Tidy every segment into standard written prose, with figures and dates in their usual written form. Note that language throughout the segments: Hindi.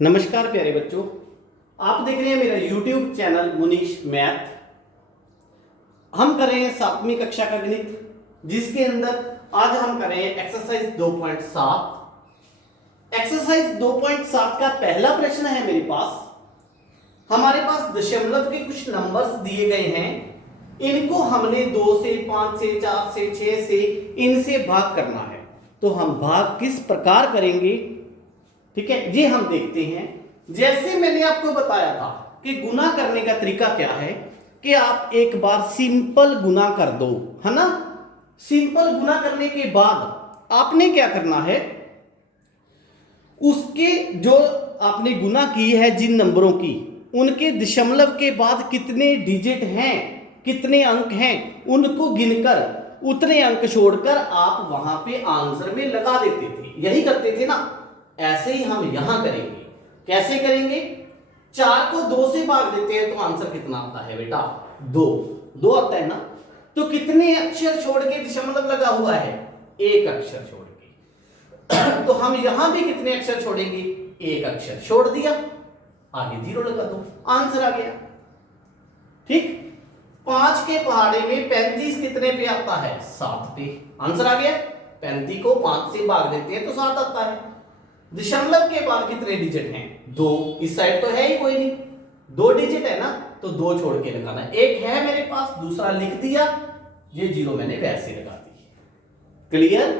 नमस्कार प्यारे बच्चों, आप देख रहे हैं मेरा YouTube चैनल मुनीश मैथ। हम कर रहे हैं 7वीं कक्षा का गणित, जिसके अंदर आज हम कर रहे हैं एक्सरसाइज 2.7। एक्सरसाइज 2.7 का पहला प्रश्न है मेरे पास। हमारे पास दशमलव के कुछ नंबर्स दिए गए हैं, इनको हमने 2 से 5 से 4 से 6 से इनसे भाग करना है। तो हम भाग किस प्रकार करेंगे, ठीक है जी, हम देखते हैं। जैसे मैंने आपको बताया था कि गुना करने का तरीका क्या है कि आप एक बार सिंपल गुना कर दो, है ना। सिंपल गुना करने के बाद आपने क्या करना है, उसके जो आपने गुना की है जिन नंबरों की, उनके दशमलव के बाद कितने डिजिट हैं, कितने अंक हैं, उनको गिनकर उतने अंक छोड़कर आप वहां पे आंसर में लगा देते थे। यही करते थे ना। ऐसे ही हम यहां करेंगे। कैसे करेंगे? 4 को 2 से भाग देते हैं तो आंसर कितना आता है बेटा? 2 आता है ना। तो कितने अक्षर छोड़ के दशमलव लगा हुआ है? एक अक्षर छोड़ के। तो हम यहां भी कितने अक्षर छोड़ेंगे? एक अक्षर छोड़ दिया, आगे 0 लगा दो, आंसर आ गया। ठीक। 5 के पहाड़े में 35 कितने पे आता है? 7 पे, आंसर आ गया। 35 को 5 से भाग देते हैं तो 7 आता है। दशमलव के बाद कितने डिजिट हैं? 2। इस साइड तो है ही कोई नहीं, 2 डिजिट है ना, तो 2 छोड़ के लगाना। एक है मेरे पास, दूसरा लिख दिया, ये 0 मैंने वैसे लगा दी। क्लियर?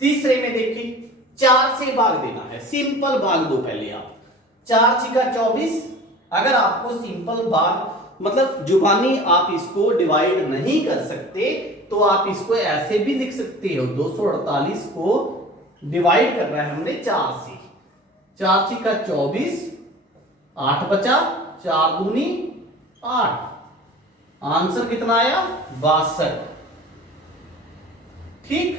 तीसरे में देखिए, 4 से भाग देना है। सिंपल भाग दो पहले आप। 4 छिका 24। अगर आपको सिंपल भाग मतलब जुबानी आप इसको डिवाइड नहीं कर सकते तो आप इसको ऐसे भी लिख सकते हो। 248 को डिवाइड कर रहा है हमने 4 से। 4 छिका 24, 8 बचा, 4 दूनी 8, आंसर कितना आया? 62। ठीक।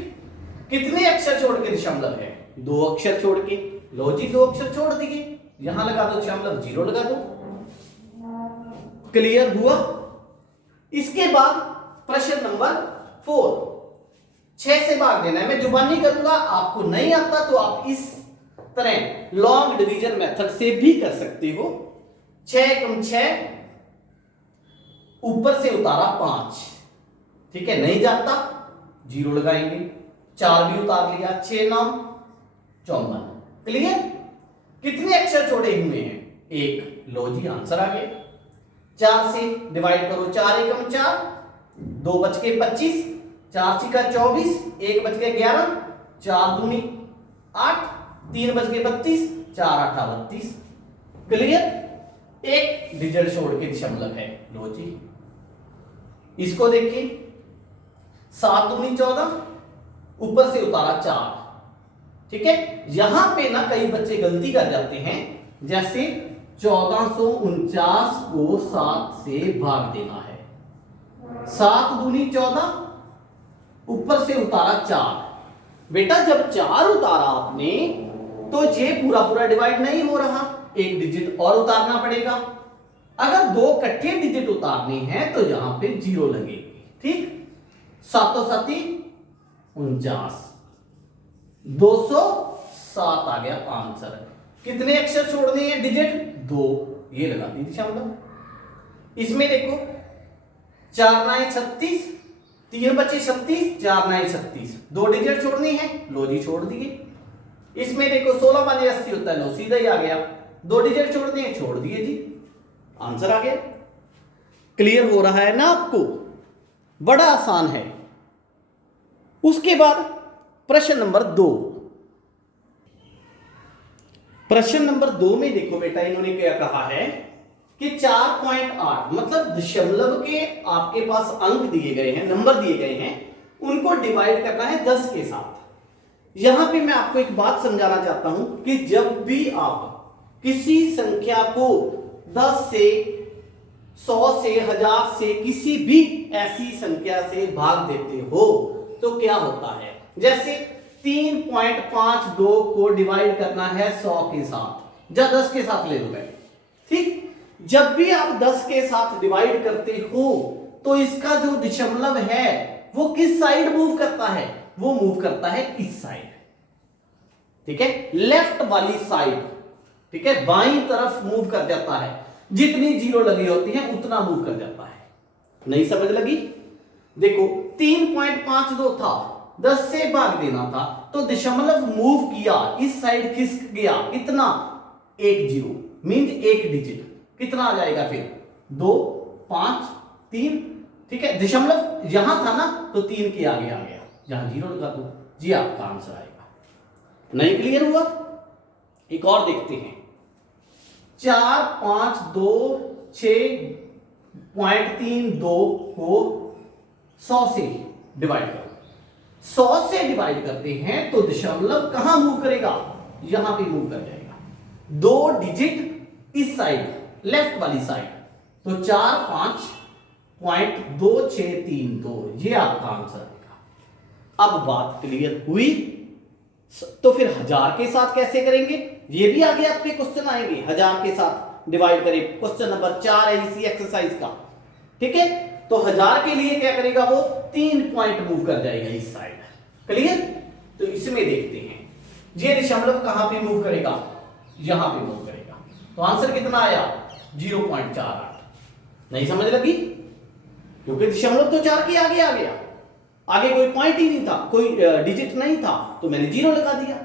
कितने अक्षर छोड़ के दशमलव है? 2 अक्षर छोड़ के। लो जी, 2 अक्षर छोड़ दिए, यहां लगा दो दशमलव, 0 लगा दो। क्लियर हुआ? इसके बाद प्रश्न नंबर 4, 6 से भाग देना है। मैं जुबानी करूंगा, आपको नहीं आता तो आप इस तरह लॉन्ग डिवीजन मेथड से भी कर सकते हो। 6 एकम 6, ऊपर से उतारा 5, ठीक है, नहीं जाता 0 लगाएंगे। 4 भी उतार लिया, 6 9 54। क्लियर? कितने अक्षर छोड़े हुए हैं? 1। लो जी, आंसर आ गया। 4 से डिवाइड करो, 4 एकम 4, 2 बच के 25, 4 छिका 24, 1 बच के 11, 4 दूनी 8, 3 बच के 32, 4 8 32। क्लियर? एक डिजिट छोड़ के दशमलव है। लो जी, इसको देखिए, 7 दूनी 14, ऊपर से उतारा 4। ठीक है। यहां पे ना कई बच्चे गलती कर जाते हैं, जैसे 1449 को 7 से भाग देना है। 7 दूनी 14, ऊपर से उतारा 4। बेटा जब 4 उतारा आपने तो ये पूरा पूरा डिवाइड नहीं हो रहा, एक डिजिट और उतारना पड़ेगा। अगर 2 इकट्ठे डिजिट उतारने हैं तो यहां पे 0 लगेगी। ठीक। 7 7 49, 207 आ गया आंसर। कितने अक्षर छोड़ने हैं डिजिट? 2, ये लगा दी दशमलव। इसमें देखो, 4 9 36, 3 बचे 36, 4 9 36, 2 डिजिट छोड़नी है। लो जी, छोड़ दिए। इसमें देखो, 16 5 80 होता है, लो सीधा ही आ गया। 2 डिजिट छोड़ने हैं, छोड़ दिए जी, आंसर आ गया। क्लियर हो रहा है ना आपको? बड़ा आसान है। उसके बाद प्रश्न नंबर 2। प्रश्न नंबर 2 में देखो बेटा, इन्होंने क्या कहा है कि 4.8 मतलब दशमलव के आपके पास अंक दिए गए हैं, नंबर दिए गए हैं, उनको डिवाइड करना है 10 के साथ। यहां पे मैं आपको एक बात समझाना चाहता हूं कि जब भी आप किसी संख्या को 10 से 100 से 1000 से किसी भी ऐसी संख्या से भाग देते हो तो क्या होता है? जैसे 3.52 को डिवाइड करना है 100 के साथ, या 10 के साथ ले लो बेटा। ठीक। जब भी आप 10 के साथ डिवाइड करते हो तो इसका जो दशमलव है वो किस साइड मूव करता है? वो मूव करता है इस साइड। ठीक है, लेफ्ट वाली साइड, ठीक है, बाईं तरफ मूव कर जाता है। जितनी जीरो लगी होती है उतना मूव कर जाता है। नहीं समझ लगी? देखो 3.52 था, 10 से भाग देना था, तो दशमलव मूव किया, इस साइड खिसक गया, कितना? 1 जीरो, मींस 1 डिजिट। कितना आ जाएगा फिर? 2, 5, 3, ठीक है। दशमलव यहां था ना, तो 3 के आगे आ गया, यहां जीरो लगा दो जी, आपका आंसर आएगा। नहीं क्लियर हुआ? एक और देखते हैं। 4, 5, 2, 6.32 को 100 से डिवाइड करो। 100 से डिवाइड करते हैं तो दशमलव कहां मूव करेगा? यहां पे मूव कर जाएगा, 2 डिजिट इस साइड, लेफ्ट वाली साइड, तो 45.2632, ये आपका आंसर आएगा। अब बात क्लियर हुई? तो फिर 1000 के साथ कैसे करेंगे? ये भी आगे आपके क्वेश्चन आएंगे, 1000 के साथ डिवाइड करें। क्वेश्चन नंबर 4 है इसी एक्सरसाइज का, ठीक है। तो 1000 के लिए क्या करेगा? वो 3 पॉइंट मूव कर जाएगा इस साइड। क्लियर? तो इसमें देखते हैं, ये दशमलव कहां पे मूव करेगा? यहां पे मूव करेगा। तो आंसर कितना आया? 0.48। नहीं समझ लगी? क्योंकि दशमलव तो 4 के आगे आ गया, आगे कोई पॉइंट ही नहीं था, कोई डिजिट नहीं था, तो मैंने 0 लगा दिया।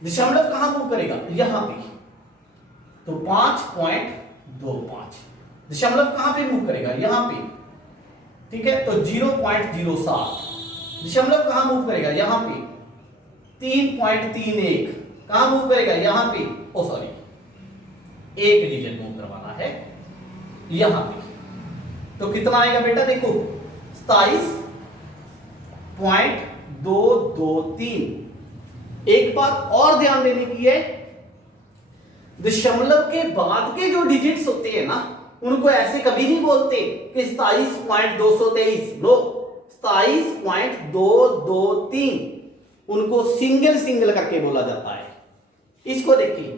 दशमलव कहां मूव करेगा? यहां पे, तो 5.25। दशमलव कहां पे मूव करेगा? यहां पे, ठीक है, तो 0.07। दशमलव कहां मूव करेगा? यहां पे, 3.31। कहां मूव करेगा? यहां पे, ओ सॉरी, एक डिजिट मूव करवाना है यहां पे। तो कितना आएगा बेटा? देखो 27.223। एक बात और ध्यान देने की है, दशमलव के बाद के जो डिजिट्स होते हैं ना, उनको ऐसे कभी नहीं बोलते कि 27.223, नो, 27.223, उनको सिंगल सिंगल करके बोला जाता है। इसको देखिए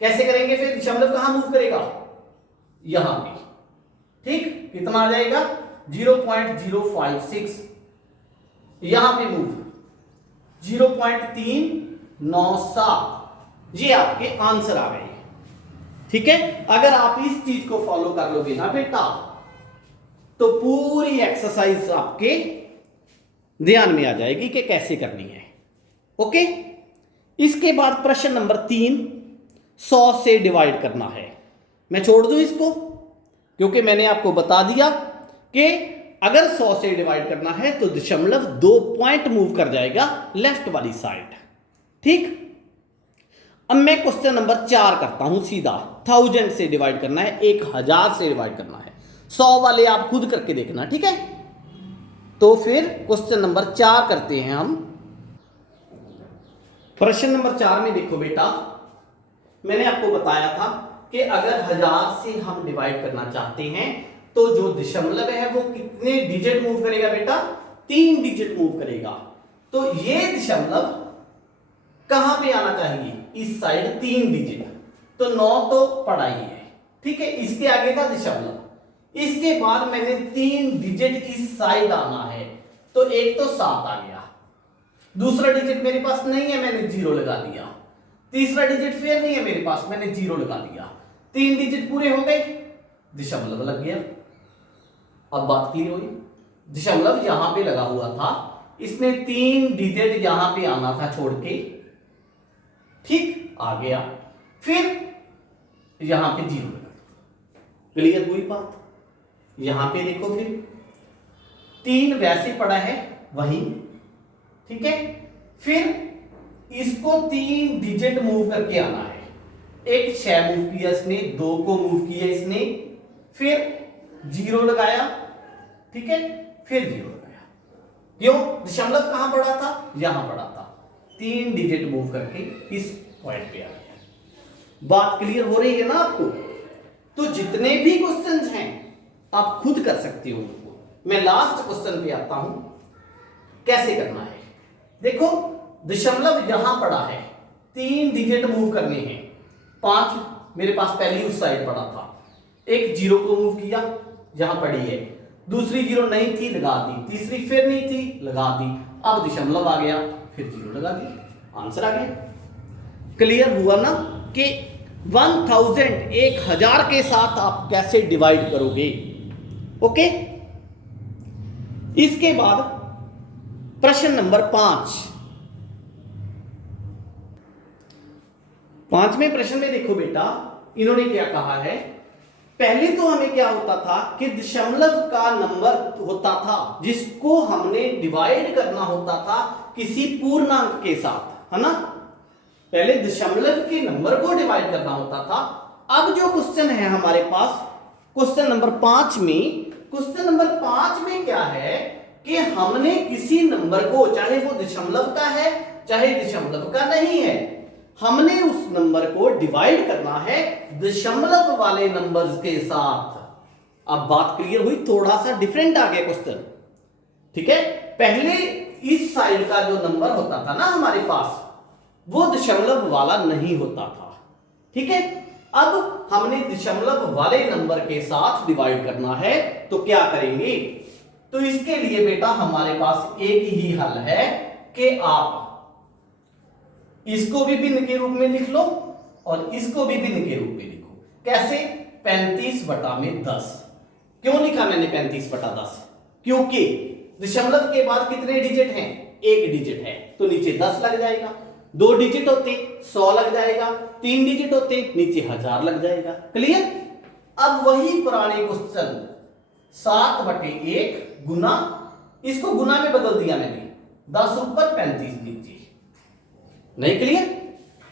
कैसे करेंगे। फिर दशमलव कहां मूव करेगा? यहां पे, ठीक, कितना आ जाएगा? 0.056। यहां पे मूव 0.397। ये आपके आंसर आ गए, ठीक है। अगर आप इस चीज को फॉलो कर लोगे ना बेटा, तो पूरी एक्सरसाइज आपके ध्यान में आ जाएगी कि कैसे करनी है। ओके, इसके बाद प्रश्न नंबर 3, 100 से डिवाइड करना है। मैं छोड़ दूं इसको, क्योंकि मैंने आपको बता दिया कि अगर 100 से डिवाइड करना है तो दशमलव 2 पॉइंट मूव कर जाएगा लेफ्ट वाली साइड, ठीक। अब मैं क्वेश्चन नंबर 4 करता हूं सीधा। 1000 से डिवाइड करना है, 1000 से डिवाइड करना है। 100 वाले आप खुद करके देखना, ठीक है। तो फिर क्वेश्चन नंबर 4 करते हैं हम। प्रश्न नंबर 4 में देखो बेटा, मैंने आपको बताया था कि अगर 1000 से हम डिवाइड करना चाहते हैं तो जो दशमलव है वो कितने डिजिट मूव करेगा बेटा? 3 डिजिट मूव करेगा। तो ये दशमलव कहां पे आना चाहिए? इस साइड 3 डिजिट, तो 9 तो पड़ा ही है, ठीक है। इसके आगे था दशमलव, इसके बाद मैंने 3 डिजिट इस साइड आना है, तो एक तो 7 आ गया, दूसरा डिजिट मेरे पास नहीं है, मैंने 0 लगा दिया, तीसरा डिजिट फिर नहीं है मेरे पास, मैंने 0 लगा दिया, 3 डिजिट पूरे हो गए, दशमलव लग गया। अब बात क्लियर हुई? दशमलव यहां पे लगा हुआ था, इसने 3 डिजिट यहां पे आना था छोड़ के, ठीक, आ गया, फिर यहां पे 0 लगा। क्लियर हुई बात? यहां पे देखो, फिर 3 वैसे पड़ा है वहीं, ठीक है। फिर इसको 3 डिजिट मूव करके आना है। एक 6 मूव किया इसने, 2 को मूव किया इसने, फिर 0 लगाया, ठीक है, फिर 0 लगाया। क्यों? दशमलव कहां पड़ा था? यहां पड़ा था, 3 डिजिट मूव करके इस पॉइंट पे आ गया। बात क्लियर हो रही है ना आपको? तो जितने भी क्वेश्चंस हैं आप खुद कर सकते हो उनको। मैं लास्ट क्वेश्चन पे आता हूं, कैसे करना है। देखो दशमलव यहां पड़ा है, 3 डिजिट मूव करने हैं, 5 मेरे पास पहले उस साइड पड़ा था, एक 0 को मूव किया, यहां पड़ी है, दूसरी 0 नहीं थी, लगा दी, तीसरी फिर नहीं थी, लगा दी, अब दशमलव आ गया, फिर 0 लगा दी। आंसर आ गया। क्लियर हुआ ना कि 1000 1000 के साथ आप कैसे डिवाइड करोगे। ओके, इसके बाद प्रश्न नंबर 5। पांचवें प्रश्न में देखो बेटा, इन्होंने क्या कहा है। पहले तो हमें क्या होता था कि दशमलव का नंबर होता था जिसको हमने डिवाइड करना होता था किसी पूर्णांक के साथ, है ना। पहले दशमलव के नंबर को डिवाइड करना होता था। अब जो क्वेश्चन है हमारे पास, क्वेश्चन नंबर 5 में, क्वेश्चन नंबर 5 में क्या है कि हमने किसी नंबर को, चाहे वो दशमलव का है चाहे दशमलव का नहीं है, हमने उस नंबर को डिवाइड करना है दशमलव वाले नंबर्स के साथ। अब बात क्लियर हुई, थोड़ा सा डिफरेंट आ गया क्वेश्चन, ठीक है। पहले इस साइड का जो नंबर होता था ना हमारे पास, वो दशमलव वाला नहीं होता था, ठीक है। अब हमने दशमलव वाले नंबर के साथ डिवाइड करना है, तो क्या करेंगे। तो इसके लिए बेटा हमारे पास एक ही हल है कि आप इसको भी भिन्न के रूप में लिख लो और इसको भी भिन्न के रूप में लिखो। कैसे? 35/10। क्यों लिखा मैंने 35/10? क्योंकि दशमलव के बाद कितने डिजिट हैं? एक डिजिट है, तो नीचे 10 लग जाएगा। 2 डिजिट होते 100 लग जाएगा। 3 डिजिट होते नीचे 1000 लग जाएगा। क्लियर? अब वही पुराने क्वेश्चन 7/1 गुना, इसको गुना में बदल दिया मैंने, 10 ऊपर 35 नीचे। नहीं क्लियर?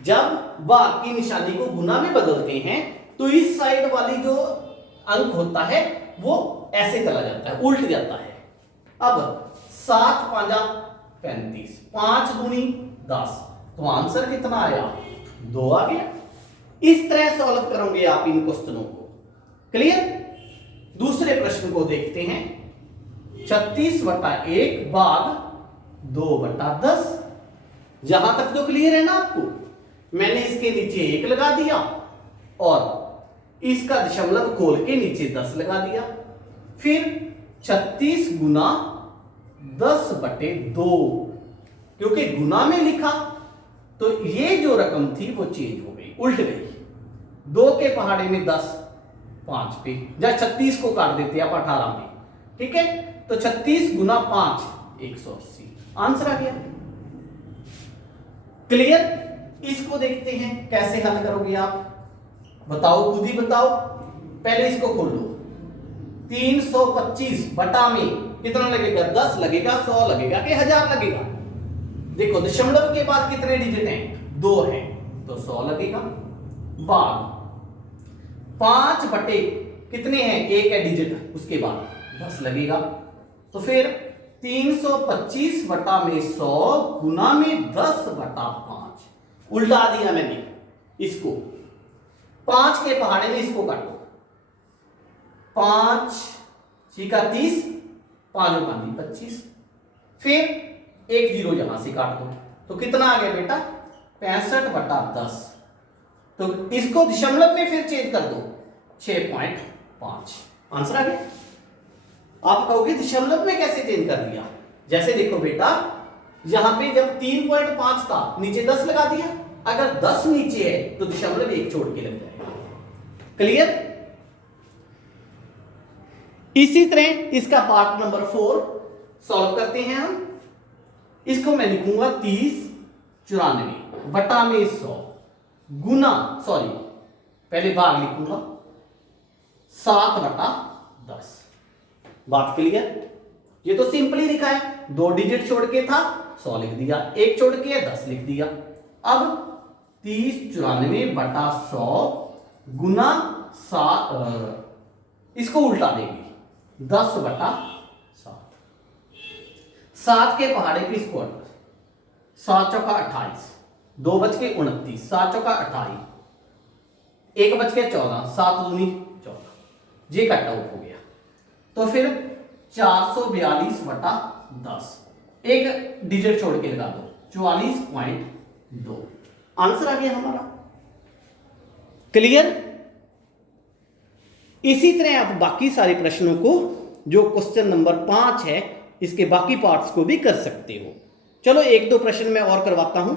जब भाग की निशानी को गुना में बदलते हैं तो इस साइड वाली जो अंक होता है वो ऐसे चला जाता है, उल्ट जाता है। अब 7 5 35, 5 दूनी 10, तो आंसर कितना आया? 2 आ गया। इस तरह सॉल्व करोगे आप इन क्वेश्चनों को। क्लियर? दूसरे प्रश्न को देखते हैं। 36/1 भाग 2/10। जहां तक जो क्लियर है ना आपको, मैंने इसके नीचे 1 लगा दिया और इसका दशमलव खोल के नीचे 10 लगा दिया। फिर 36 गुना 10/2, क्योंकि गुना में लिखा तो ये जो रकम थी वो चेंज हो गई, उल्ट गई। 2 के पहाड़े में 10, 5 पे, या 36 को काट देते आप 18 में, ठीक है। तो 36 गुना 5 180, आंसर आ गया। क्लियर? इसको देखते हैं कैसे हल करोगे आप, बताओ, खुद ही बताओ। पहले इसको खोल लो। 325 बटा में कितना लगेगा? 10 लगेगा, 100 लगेगा कि 1000 लगेगा? देखो दशमलव के बाद कितने डिजिट हैं? 2 हैं, तो 100 लगेगा। भाग 5 बटे कितने हैं? 1 है डिजिट, उसके बाद 10 लगेगा। तो फिर 325 बटा में 100 गुना में 10/5, उल्टा दिया मैंने इसको। 5 के पहाड़े में इसको काटो, 5 छीका 30, 5 5 25, फिर 1 0 यहां से काट दो, तो कितना आ गया बेटा? 65/10। तो इसको दशमलव में फिर चेंज कर दो, 6.5, आंसर आ गया। आप कहोगे दशमलव में कैसे चेंज कर दिया? जैसे देखो बेटा, यहां पे जब 3.5 था, नीचे 10 लगा दिया। अगर 10 नीचे है तो दशमलव 1 छोड़ के लग जाएगा। क्लियर? इसी तरह इसका पार्ट नंबर 4 सॉल्व करते हैं हम। इसको मैं लिखूंगा 3094 बटा में 100 गुना, सॉरी पहले भाग लिखूंगा 7/10। बात क्लियर? ये तो सिंपली लिखा है, 2 डिजिट छोड़ के था 100 लिख दिया, 1 छोड़ के 10 लिख दिया। अब 3094 बटा 100 गुना 7, इसको उल्टा देंगे 10/7। 7 के पहाड़े पे इसको 7 चौका 28, 2 बच के 29, 7 चौका 28, 1 बच के 14, 7 दूनी 14, ये कट आउट हो गया। तो फिर 442/10, एक डिजिट छोड़ के लगा दो, 44.2, आंसर आ गया हमारा। क्लियर? इसी तरह आप बाकी सारे प्रश्नों को, जो क्वेश्चन नंबर 5 है, इसके बाकी पार्ट्स को भी कर सकते हो। चलो 1-2 प्रश्न मैं और करवाता हूं।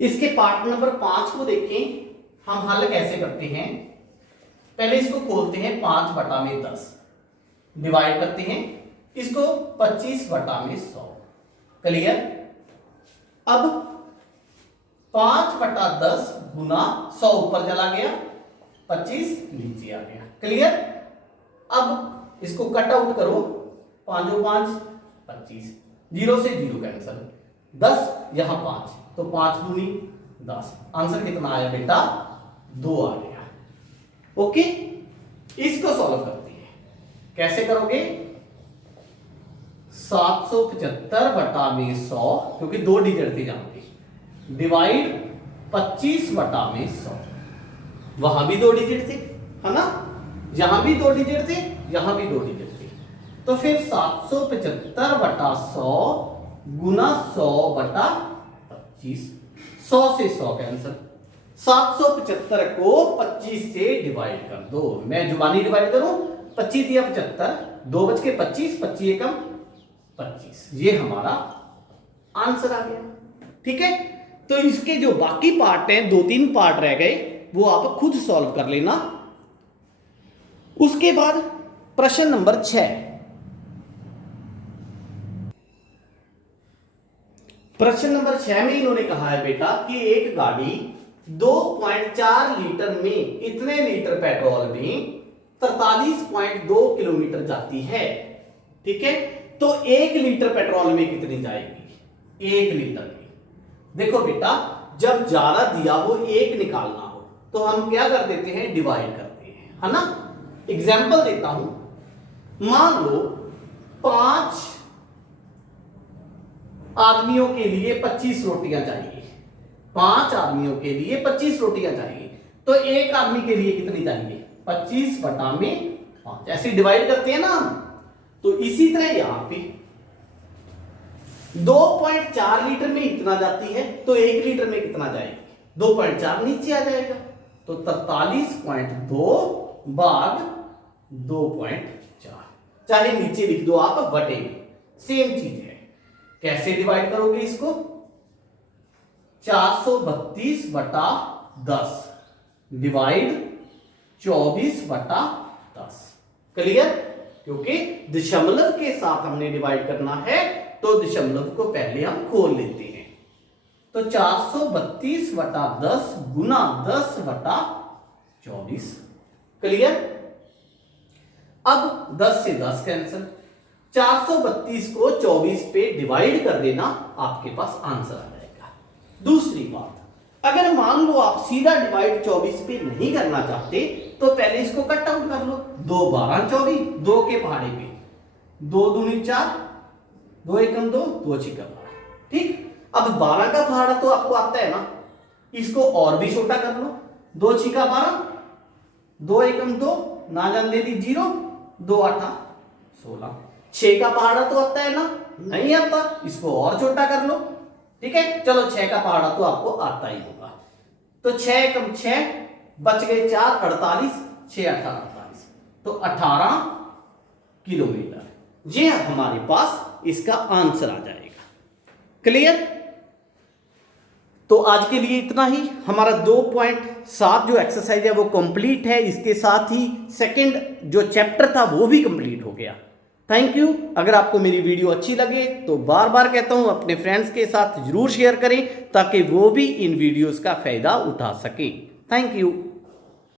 इसके पार्ट नंबर 5 को देखें, हम हल कैसे करते हैं। पहले इसको खोलते हैं, 5/10 डिवाइड करते हैं इसको 25/100। क्लियर। अब 5/10 गुना 100 ऊपर चला गया, 25 नीचे आ गया। क्लियर। अब इसको कट आउट करो, 5 और 5 25, 0 से 0 कैंसिल, 10 यहां 5, तो 5 दूनी 10। आंसर कितना आया बेटा? 2 आ गया। ओके, इसको सॉल्व करते हैं। कैसे करोगे? 775/100, क्योंकि 2 डिजिट थे जहां पे, डिवाइड 25/100। वहां भी 2 डिजिट थे, है ना, यहां भी 2 डिजिट थे, यहां भी 2 डिजिट थे। तो फिर 775/100 गुना 100/25, 100 से 100 कैंसिल, 775 को 25 से डिवाइड कर दो। मैं जुबानी डिवाइड करूं, 25 दिया 75, 2 बच के 25, 25 एकम 25, ये हमारा आंसर आ गया। ठीक है, तो इसके जो बाकी पार्ट हैं, 2-3 पार्ट रह गए, वो आप खुद सॉल्व कर लेना। उसके बाद प्रश्न नंबर 6। प्रश्न नंबर 6 में इन्होंने कहा है बेटा कि एक गाड़ी 2.4 लीटर में इतने लीटर पेट्रोल में 43.2 किलोमीटर जाती है। ठीक है, तो 1 लीटर पेट्रोल में कितनी जाएगी? 1 लीटर में। देखो बेटा, जब ज्यादा दिया हो, 1 निकालना हो, तो हम क्या कर देते हैं? डिवाइड करते हैं, है ना। एग्जाम्पल देता हूं, मान लो 5 आदमियों के लिए 25 रोटियां चाहिए, 5 आदमियों के लिए 25 रोटियां चाहिए, तो एक आदमी के लिए कितनी चाहिए? 25/5, ऐसे डिवाइड करते हैं ना हम। तो इसी तरह यहां पे 2.4 लीटर में इतना जाती है, तो 1 लीटर में कितना जाएगी? 2.4 नीचे आ जाएगा, तो 43.2 भाग 2.4, चाहे नीचे लिख दो आप बटे में, सेम चीज है। कैसे डिवाइड करोगे इसको? 432/10 डिवाइड 24/10। क्लियर। क्योंकि दशमलव के साथ हमने डिवाइड करना है, तो दशमलव को पहले हम खोल लेते हैं। तो 432/10 गुना 10/24। क्लियर। अब 10 से 10 कैंसिल, 432 को 24 पे डिवाइड कर देना, आपके पास आंसर आ जाएगा। दूसरी बात, अगर मान लो आप सीधा डिवाइड 24 पे नहीं करना चाहते, तो पहले इसको कट आउट कर लो। 2 12 24, 2 के पहाड़े पे 2 दूनी 4, 2 एकम 2, 2 छिका 12। ठीक, अब 12 का पहाड़ा तो आपको आता है ना, इसको और भी छोटा कर लो। 2 छिका 12, 2 एकम 2, ना जान दे दी 0, 2 8 16। 6 का पहाड़ा तो आता है ना? नहीं आता, इसको और छोटा कर लो। ठीक है, चलो 6 का पहाड़ा तो आपको आता ही होगा। तो 6 एकम 6, बच गए 4, 48, 6 8 48, तो 18 किलोमीटर, ये हमारे पास इसका आंसर आ जाएगा। क्लियर। तो आज के लिए इतना ही। हमारा 2.7 जो एक्सरसाइज है वो कंप्लीट है। इसके साथ ही सेकंड जो चैप्टर था वो भी कंप्लीट हो गया। Thank you. अगर आपको मेरी वीडियो अच्छी लगे तो बार बार कहता हूं, अपने फ्रेंड्स के साथ जरूर शेयर करें, ताकि वो भी इन वीडियोस का फायदा उठा सकें। Thank you.